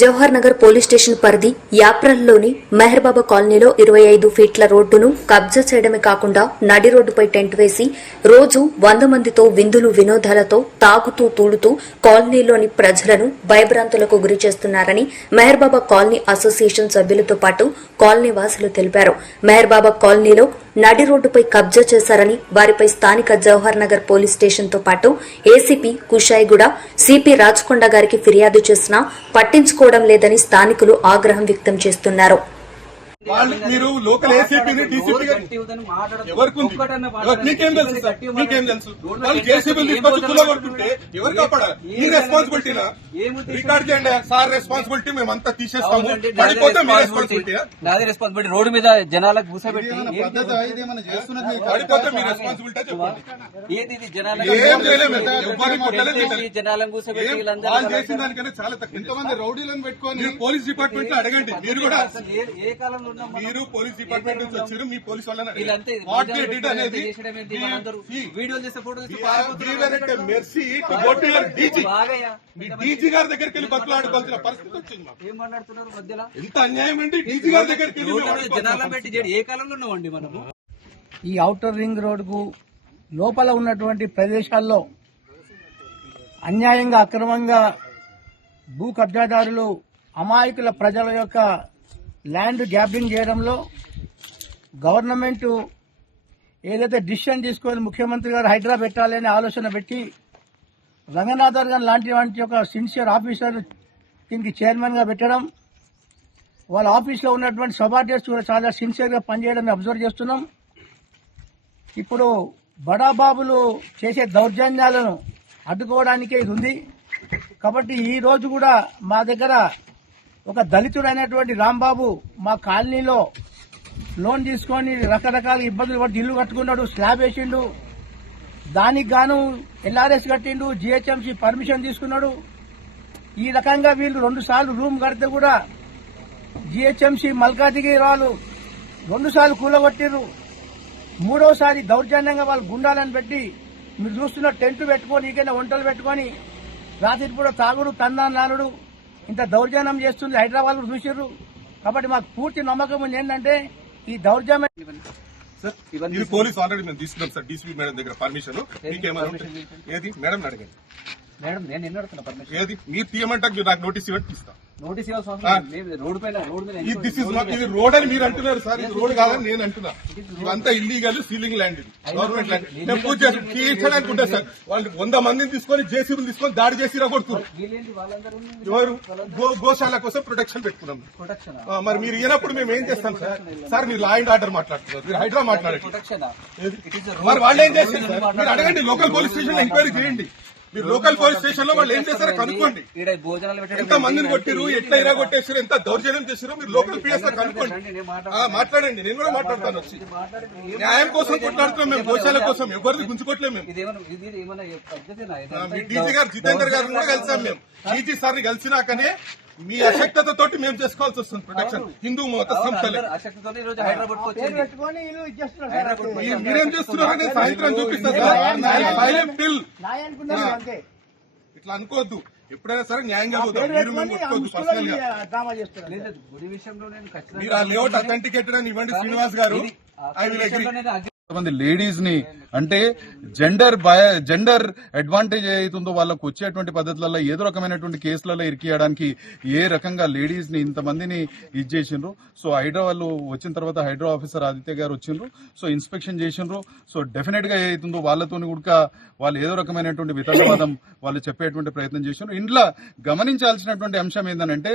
Jawahar Nagar police station పరిధి యాప్రల్లోని మెహర్బాబా కాలనీలో 25 ఫీట్ల రోడ్డును కబ్జా చేయడమే కాకుండా నడి రోడ్డుపై టెంట్ వేసి రోజు 100 మందితో విందులు వినోదాలతో తాగుతూ తూడుతూ కాలనీలోని ప్రజలను భయభ్రాంతులకు గురి చేస్తున్నారని మెహర్బాబా కాలనీ అసోసియేషన్ సభ్యులతో పాటు కాలనీ వాసులు తెలిపారు. మెహర్బాబా కాలనీలో నడి రోడ్డుపై కబ్జా చేశారని వారిపై స్థానిక జవహర్ నగర్ పోలీస్ స్టేషన్ తో పాటు ఏసీపీ కుషాయిగూడ సిపి రాచకొండ గారికి ఫిర్యాదు చేసినా పట్టించుకోవడం లేదని స్థానికులు ఆగ్రహం వ్యక్తం చేస్తున్నారు. మీరు లోకల్ ఏసీపీని డీసీపీ ఎవరికి మీకేం తెలుసు సార్? మీకేం తెలుసు? వాళ్ళు జేసీబీ తీసుకొచ్చి తులగొడుతుంటే ఎవరు కాపాడాలి? మీ రెస్పాన్సిబిలిటీనా? రికార్డ్ చేయండి సార్. రెస్పాన్సిబిలిటీ మేమంతా తీసేస్తాము. పడిపోతే మీ రెస్పాన్సిబిలిటీ. నాది రెస్పాన్సిబిలిటీ. రోడ్డు మీద జనాలకు కూర్చోబెట్టి పడిపోతే మీ రెస్పాన్సిబిలిటీ చెప్పండి. ఏది జనాలకు జనాలను కూర్చోబెట్టి చేసిన దానికన్నా చాలా తక్కువ. ఇంతమంది రౌడీలను పెట్టుకొని పోలీస్ డిపార్ట్మెంట్ లో అడగండి. మీరు కూడా ఏ కాలంలో మీరు పోలీస్ డిపార్ట్మెంట్ నుంచి వచ్చారు. మీ పోలీస్ వాళ్ళని అనేది వీడియోలు చేసే ఫోటో డీజీ గారి దగ్గరికి వెళ్ళి బతులాడుకోవాల్సిన పరిస్థితి వచ్చింది. ఏం మాట్లాడుతున్నారు మధ్యలో? ఎంత అన్యాయం అండి. డీజీ గారి దగ్గరికి జనాలను పెట్టి ఏ కాలంలో ఉన్నామండి మనము? ఈ ఔటర్ రింగ్ రోడ్డుకు లోపల ఉన్నటువంటి ప్రదేశాల్లో అన్యాయంగా అక్రమంగా భూ కబ్జాదారులు అమాయకుల ప్రజల యొక్క ల్యాండ్ గ్యాబింగ్ చేయడంలో గవర్నమెంట్ ఏదైతే డిసిషన్ తీసుకొని ముఖ్యమంత్రి గారు హైడ్రా పెట్టాలని ఆలోచన పెట్టి రంగనాథర్ గారు లాంటి ఒక సిన్సియర్ ఆఫీసర్ దీనికి చైర్మన్ గా పెట్టడం, వాళ్ళ ఆఫీస్లో ఉన్నటువంటి సబార్డినేట్స్ కూడా చాలా సిన్సియర్ గా పనిచేయడం అబ్జర్వ్ చేస్తున్నాం. ఇప్పుడు బడాబాబులు చేసే దౌర్జన్యాలను అడ్డుకోవడానికే ఇది ఉంది. కాబట్టి ఈ రోజు కూడా మా దగ్గర ఒక దళితుడైనటువంటి రాంబాబు మా కాలనీలో లోన్ తీసుకొని రకరకాల ఇబ్బందులు పడి ఇల్లు కట్టుకున్నాడు, స్లాబ్ వేసిండు, దానికి గాను ఎల్ఆర్ఎస్ కట్టిండు, జిహెచ్ఎంసీ పర్మిషన్ తీసుకున్నాడు. ఈ రకంగా వీళ్ళు 2 సార్లు రూమ్ కడితే కూడా జిహెచ్ఎంసీ మల్కాజిగిరి వాళ్ళు 2 సార్లు కూలగొట్టిర్రు. 3వసారి దౌర్జన్యంగా వాళ్ళు గుండాలని పెట్టి మీరు చూస్తున్న టెంట్ పెట్టుకొని ఈకైనా వంటలు పెట్టుకొని రాత్రి పూట తాగుడు తందానాలుడు ఇంత దౌర్జన్యం చేస్తుంది హైదరాబాద్ చూసిర్రు. కాబట్టి మాకు పూర్తి నమ్మకం ఉంది ఏంటంటే ఈ దౌర్జన్యం పోలీస్ ఆల్రెడీ మేము తీసుకున్నాం సార్. డీసీపీ మేడం దగ్గర పర్మిషన్. మీకేమైనా ఏది మేడం అడగండి. మేడం నేను ఎన్ని అడుగుతున్నా పర్మిషన్? ఏది మీరు తీయమంటే నాకు నోటీస్ ఇవ్వండి, ఇస్తా. నోటీస్ ఇవ్వాల్సిన రోడ్ పైన ఇది రోడ్ అని మీరు అంటున్నారు సార్. ఇది రోడ్ కాదని నేను అంటున్నా. ఇదంతా ఇల్లీగల్ సీలింగ్ ల్యాండ్, ఇది గవర్నమెంట్ ల్యాండ్. నేను పూజ చేయించడానికి ఉంటుంది సార్. వాళ్ళు 100 మందిని తీసుకొని జేసీబీలు తీసుకొని దాడి చేసి కొడుతున్నారు. ఎవరు గోశాల కోసం ప్రొటెక్షన్ పెట్టుకున్నాం. మరి మీరు ఇవ్వనప్పుడు మేము ఏం చేస్తాం సార్? సార్ మీరు లా అండ్ ఆర్డర్ మాట్లాడుతున్నారు, మీరు హైడ్రా మాట్లాడండి. మరి వాళ్ళు ఏం చేస్తారు సార్? మీరు అడగండి. లోకల్ పోలీస్ స్టేషన్ లో ఎంక్వైరీ చేయండి. మీరు లోకల్ పోలీస్ స్టేషన్ లో వాళ్ళు ఏం చేస్తారో కనుక్కోండి. ఎంత మందిని కొట్టిరు, ఎట్లా ఇరా కొట్టేసారు, ఎంత దౌర్జన్యం చేశారో మీరు లోకల్ పిఎస్ లో కనుక్కోండి. మాట్లాడండి. నేను కూడా మాట్లాడతాను. వచ్చి న్యాయం కోసం కొట్లాడుతున్నాం మేము, గోశాల కోసం. ఎవరిని గుంజుకోవట్లేదు మేము. మీ డీజీ గారు జితేందర్ గారిని కూడా కలిసాం మేము. డీజీ సార్ని కలిసినాకనే మీ అశక్తతోటి మేము చేసుకోవాల్సి వస్తుంది ప్రొటెక్షన్. హిందూ మత సంస్థలు మీరేం చేస్తున్నారని సాయంత్రం చూపిస్తా సార్. ఇట్లా అనుకోవద్దు. ఎప్పుడైనా సరే న్యాయంగా పోతాం. మీరు మేము కొట్టుకోవద్దు పర్సనల్ గా. మీరు ఆ లేఅవుట్ అథెంటికేటెడ్ అని ఇవ్వండి శ్రీనివాస్ గారు. I will agree. కొంతమంది లేడీస్ ని అంటే జెండర్ అడ్వాంటేజ్ ఏదైతుందో వాళ్ళకు వచ్చేటువంటి పద్ధతులలో ఏదో రకమైనటువంటి కేసులలో ఇరికియడానికి ఏ రకంగా లేడీస్ ని ఇంతమందిని ఇది చేసిండ్రు. సో హైడ్రా వాళ్ళు వచ్చిన తర్వాత హైడ్రా ఆఫీసర్ ఆదిత్య గారు వచ్చిండ్రు. సో ఇన్స్పెక్షన్ చేసిండ్రు. సో డెఫినెట్ గా ఏదైతుందో వాళ్ళతో కూడా వాళ్ళు ఏదో రకమైనటువంటి వితండవాదం వాళ్ళు చెప్పేటువంటి ప్రయత్నం చేసిండ్రు. ఇంట్లో గమనించాల్సినటువంటి అంశం ఏంటంటే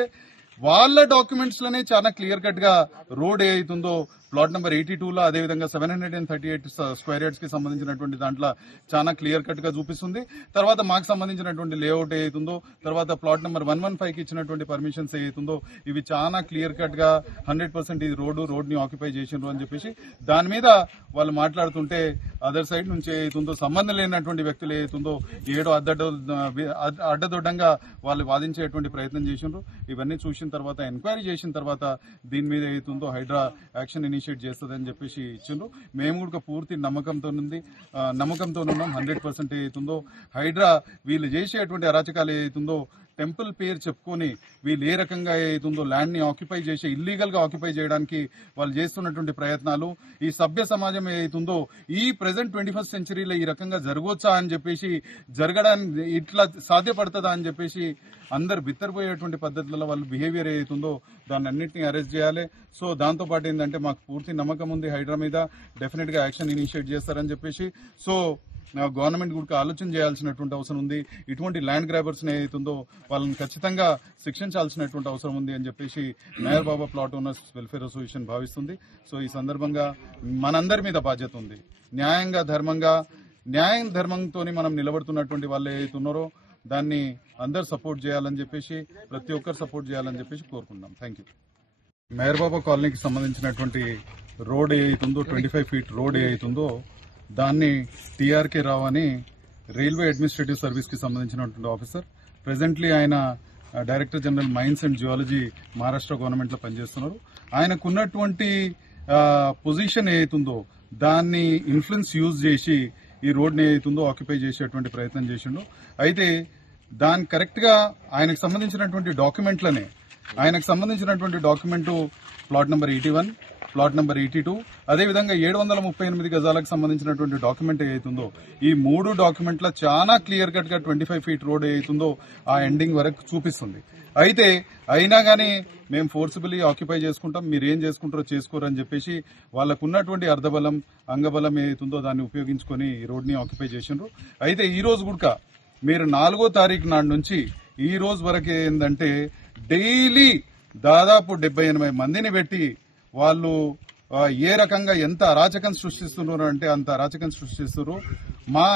వాళ్ళ డాక్యుమెంట్స్ లోనే చాలా క్లియర్ కట్ గా రోడ్ ఏదైతుందో ప్లాట్ నెంబర్ 82లో అదేవిధంగా 738 స్క్వేర్ యార్డ్స్ కి సంబంధించినటువంటి దాంట్లో చాలా క్లియర్ కట్ గా చూపిస్తుంది. తర్వాత మాకు సంబంధించినటువంటి లేఅవుట్ ఏదైతుందో, తర్వాత ప్లాట్ నెంబర్ 115కి ఇచ్చినటువంటి పర్మిషన్స్ ఏదైతుందో ఇవి చాలా క్లియర్ కట్ గా 100% ఇది రోడ్ ని ఆక్యుపై చేసిండ్రు అని చెప్పేసి దాని మీద వాళ్ళు మాట్లాడుతుంటే అదర్ సైడ్ నుంచి ఏదైతుందో సంబంధం లేనటువంటి వ్యక్తులు ఏదైతుందో ఏడో అడ్డదొడ్డంగా వాళ్ళు వాదించేటువంటి ప్రయత్నం చేసిండ్రు. ఇవన్నీ చూసిన తర్వాత ఎంక్వైరీ చేసిన తర్వాత దీని మీద ఏదైతుందో హైడ్రా యాక్షన్ ఇనిషియేట్ చేస్తుందని చెప్పేసి ఇచ్చిండ్రు. మేము కూడా పూర్తి నమ్మకంతో ఉన్నాం. 100% ఏదైతుందో హైడ్రా వీళ్ళు చేసేటువంటి అరాచకాలు ఏదైతుందో టెంపుల్ పేరు చెప్పుకొని వీళ్ళు ఏ రకంగా అవుతుందో ల్యాండ్ ని ఆక్యుపై చేసి ఇల్లీగల్ గా ఆక్యుపై చేయడానికి వాళ్ళు చేస్తున్నటువంటి ప్రయత్నాలు, ఈ సభ్య సమాజం ఏదైతుందో ఈ ప్రెసెంట్ 21st సెంచరీలో ఈ రకంగా జరగవచ్చా అని చెప్పేసి, జరగడానికి ఇట్లా సాధ్యపడుతుందా అని చెప్పేసి అందరు బిత్తరపోయేటువంటి పద్ధతులలో వాళ్ళు బిహేవియర్ ఏదైతుందో దాన్ని అన్నింటినీ అరెస్ట్ చేయాలి. సో దాంతో పాటు ఏంటంటే మాకు పూర్తి నమ్మకం ఉంది హైడ్రా మీద డెఫినెట్ గా యాక్షన్ ఇనిషియేట్ చేస్తారని చెప్పేసి. సో గవర్నమెంట్ కూడా ఆలోచన చేయాల్సినటువంటి అవసరం ఉంది. ఇటువంటి ల్యాండ్ గ్రాబర్స్ ఏదైతుందో వాళ్ళని ఖచ్చితంగా శిక్షించాల్సినటువంటి అవసరం ఉంది అని చెప్పేసి మేయర్ బాబా ప్లాట్ ఓనర్స్ వెల్ఫేర్ అసోసియేషన్ భావిస్తుంది. సో ఈ సందర్భంగా మనందరి మీద బాధ్యత ఉంది. న్యాయంగా ధర్మంతో మనం నిలబడుతున్నటువంటి వాళ్ళు ఏదైతున్నారో దాన్ని అందరు సపోర్ట్ చేయాలని చెప్పేసి, ప్రతి ఒక్కరు సపోర్ట్ చేయాలని చెప్పేసి కోరుకుందాం. Thank you. మేయర్ బాబా కాలనీకి సంబంధించినటువంటి రోడ్ ఏదైతుందో 25 ఫీట్ రోడ్ ఏదైతుందో దాన్ని టీఆర్కే రావు అని రైల్వే అడ్మినిస్ట్రేటివ్ సర్వీస్ కి సంబంధించినటువంటి ఆఫీసర్, ప్రెసెంట్లీ ఆయన director general mines and geology Maharashtra government లో పనిచేస్తున్నారు. ఆయనకున్నటువంటి పొజిషన్ ఏదైతుందో దాన్ని ఇన్ఫ్లుయెన్స్ యూజ్ చేసి ఈ రోడ్ ని ఏదైతుందో ఆక్యుపై చేసేటువంటి ప్రయత్నం చేసిండు. అయితే దాని కరెక్ట్ గా ఆయనకు సంబంధించినటువంటి document plot number 81, plot number 82, అదేవిధంగా 738 గజాలకు సంబంధించినటువంటి డాక్యుమెంట్ ఏదైతుందో ఈ 3 డాక్యుమెంట్ల చాలా క్లియర్ కట్ గా 25 ఫీట్ రోడ్ ఏదైతుందో ఆ ఎండింగ్ వరకు చూపిస్తుంది. అయితే అయినా కానీ మేము ఫోర్సిబుల్లీ ఆక్యుపై చేసుకుంటాం, మీరు ఏం చేసుకుంటారో చేసుకోరు అని చెప్పేసి వాళ్ళకున్నటువంటి అర్ధబలం అంగబలం ఏదైతుందో దాన్ని ఉపయోగించుకొని ఈ రోడ్ ని ఆక్యుపై చేసిండ్రు. అయితే ఈ రోజు కూడా మీరు 4వ తారీఖు నాడు నుంచి ఈ రోజు వరకు ఏంటంటే డైలీ దాదాపు 70-80 మందిని పెట్టి వాళ్ళు ఏ రకంగా ఎంత అరాచకం సృష్టిస్తున్నారు అంటే అంత అరాచకం సృష్టిస్తున్నారు. మా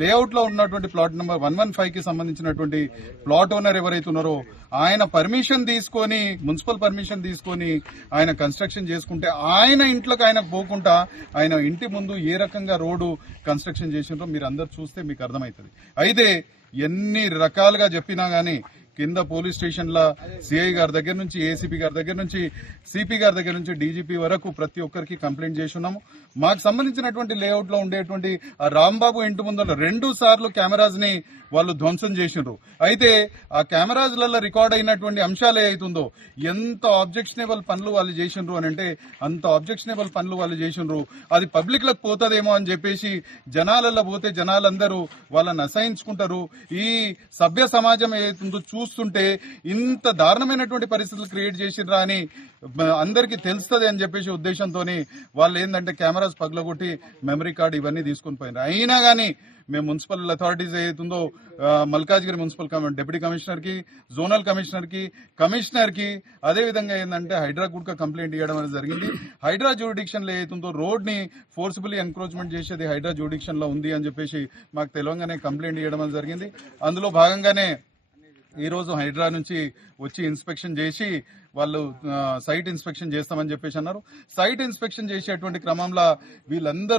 లేఅవుట్ లో ఉన్నటువంటి ప్లాట్ నెంబర్ 115 కి సంబంధించినటువంటి ప్లాట్ ఓనర్ ఎవరైతే ఉన్నారో ఆయన పర్మిషన్ తీసుకొని, మున్సిపల్ పర్మిషన్ తీసుకొని ఆయన కన్స్ట్రక్షన్ చేసుకుంటే ఆయన ఇంట్లోకి ఆయన పోకుండా ఆయన ఇంటి ముందు ఏ రకంగా రోడ్డు కన్స్ట్రక్షన్ చేసిండ్రో మీరు అందరు చూస్తే మీకు అర్థమవుతుంది. అయితే ఎన్ని రకాలుగా చెప్పినా గానీ కింద పోలీస్ స్టేషన్ల సిఐ గారి దగ్గర నుంచి, ఏసీపీ గారి దగ్గర నుంచి, సిపి గారి దగ్గర నుంచి డీజీపీ వరకు ప్రతి ఒక్కరికి కంప్లైంట్ చేసి ఉన్నాము. మాకు సంబంధించినటువంటి లేఅవుట్ లో ఉండేటువంటి ఆ రాంబాబు ఇంటి ముందర 2 సార్లు కెమెరాస్ ని వాళ్ళు ధ్వంసం చేసిండ్రు. అయితే ఆ కెమెరాస్లలో రికార్డ్ అయినటువంటి అంశాలు ఏదైతుందో ఎంత ఆబ్జెక్షనబుల్ పనులు వాళ్ళు చేసిండ్రు అని అంటే అంత ఆబ్జెక్షనబుల్ పనులు వాళ్ళు చేసిండ్రు. అది పబ్లిక్ లకు పోతుందేమో అని చెప్పేసి జనాలలో పోతే జనాలందరూ వాళ్ళని అసహించుకుంటారు. ఈ సభ్య సమాజం ఏదైతుందో చూస్తుంటే ఇంత దారుణమైనటువంటి పరిస్థితులు క్రియేట్ చేసిండ్రా అని అందరికీ తెలుస్తుంది అని చెప్పేసి ఉద్దేశంతో వాళ్ళు ఏంటంటే కెమెరాస్ పగలగొట్టి మెమరీ కార్డు ఇవన్నీ తీసుకుని పోయినారు. అయినా కానీ మేము మున్సిపల్ అథారిటీస్ ఏదైతుందో మల్కాజ్గిరి మున్సిపల్ డిప్యూటీ కమిషనర్ కి, జోనల్ కమిషనర్ కి అదేవిధంగా ఏంటంటే హైడ్రా కూడా కంప్లైంట్ ఇవ్వడం అనేది జరిగింది. హైడ్రా జ్యూరిడిక్షన్ లో ఏదైతుందో రోడ్ ని ఫోర్సిబుల్లీ ఎంక్రోచ్మెంట్ చేసేది హైడ్రా జ్యూరిడిక్షన్ లో ఉంది అని చెప్పేసి మాకు తెలియగానే కంప్లైంట్ ఇవ్వడం అనేది జరిగింది. అందులో భాగంగానే ఈ రోజు హైడ్రా నుంచి వచ్చి ఇన్స్పెక్షన్ చేసి వాళ్ళు సైట్ ఇన్స్పెక్షన్ చేస్తామని చెప్పేసి అన్నారు. సైట్ ఇన్స్పెక్షన్ చేసేటువంటి క్రమంలో వీళ్ళందరూ